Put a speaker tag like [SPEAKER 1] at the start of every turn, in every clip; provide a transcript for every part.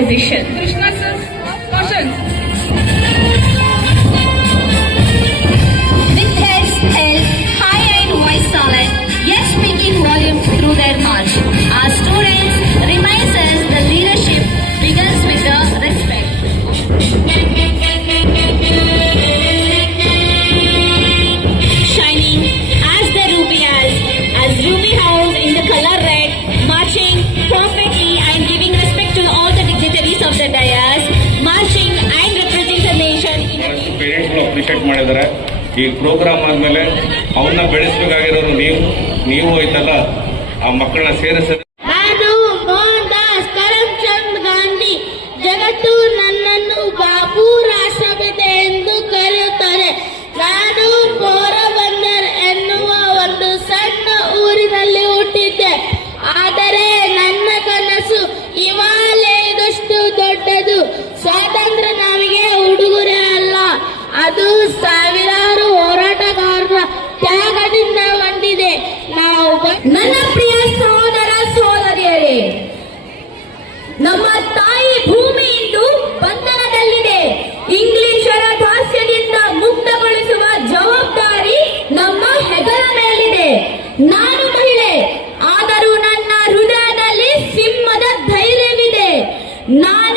[SPEAKER 1] position. Appreciate ಈ program ಆದಮೇಲೆ ಅವನ್ನ ಬೆಳೆಸಬೇಕಾಗಿರೋರು ನೀವು ನೀವು ಹೋಯ್ತಲ್ಲ ಆ ಮಕ್ಕಳನ್ನ ಸೇರಿಸಿದ್ರೆ
[SPEAKER 2] ನಾನು ಮೋಹನ್ ದಾಸ್ ಕರಮ್ಚಂದ್ ಗಾಂಧಿ. ಜಗತ್ತು ನನ್ನನ್ನು ಬಾಬು ರಾಷ್ಟ್ರಪಿತ ಎಂದು ಕರೆಯುತ್ತಾರೆ. ನಾನು ಪೋರಬಂದರ್ ಎನ್ನುವ ಒಂದು ಸಣ್ಣ ಊರಿನಲ್ಲಿ ಹುಟ್ಟಿದ್ದೆ. ಆದರೆ ನನ್ನ ಕನಸು ಹಿಮಾಲಯದಷ್ಟು ಅದು ಸಾವಿರಾರು ಹೋರಾಟಗಾರರ ತ್ಯಾಗದಿಂದ ಬಂದಿದೆ. ನಾವು ನನ್ನ ಪ್ರಿಯ ಸಹೋದರ ಸಹೋದರಿಯರೇ ನಮ್ಮ ತಾಯಿ ಭೂಮಿ ಇಂದು ಬಂಧನದಲ್ಲಿದೆ. ಇಂಗ್ಲಿಷರ ದಾಸ್ಯದಿಂದ ಮುಕ್ತಗೊಳಿಸುವ ಜವಾಬ್ದಾರಿ ನಮ್ಮ ಹೆಗಲ ಮೇಲಿದೆ. ನಾನು ಮಹಿಳೆ, ಆದರೂ ನನ್ನ ಹೃದಯದಲ್ಲಿ ಸಿಂಹದ ಧೈರ್ಯವಿದೆ. ನಾನು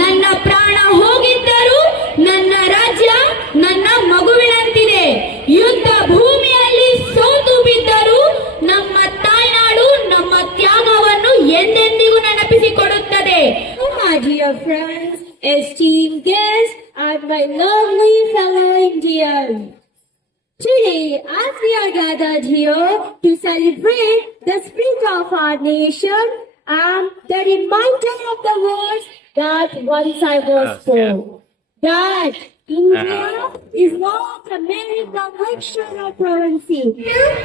[SPEAKER 2] ನನ್ನ ಪ್ರಾಣ ಹೋಗಿದ್ದರೂ ನನ್ನ ರಾಜ್ಯ ನನ್ನ ಮಗುವಿನಂತಿದೆ ಯುದ್ಧ ಭೂಮಿಯಲ್ಲಿ ಸೋತು ಬಿದ್ದರೂ ನಮ್ಮ ತಾಯ್ನಾಡು ನಮ್ಮ ತ್ಯಾಗವನ್ನು ಎಂದೆಂದಿಗೂ ನೆನಪಿಸಿಕೊಡುತ್ತದೆ and my lovely fellow Indians. Today, as we are gathered here to celebrate the spirit of our nation and the reminder of the words that once I was born. That uh-huh. India is not a mere
[SPEAKER 3] collection of currency. Nam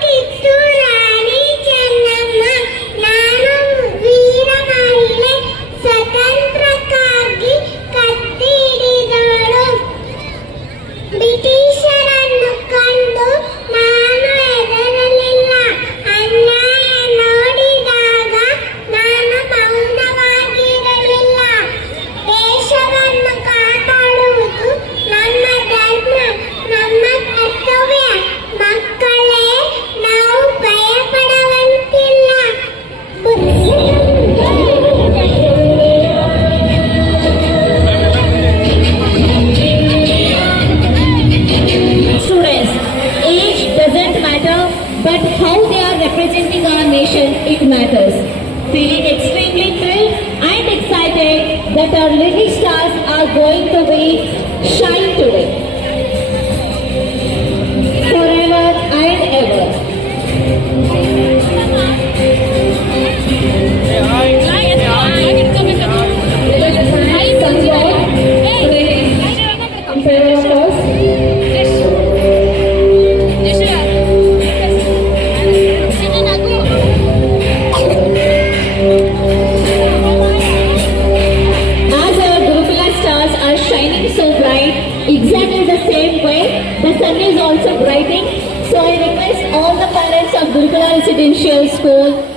[SPEAKER 3] that our little stars are going to be shine today. Residential School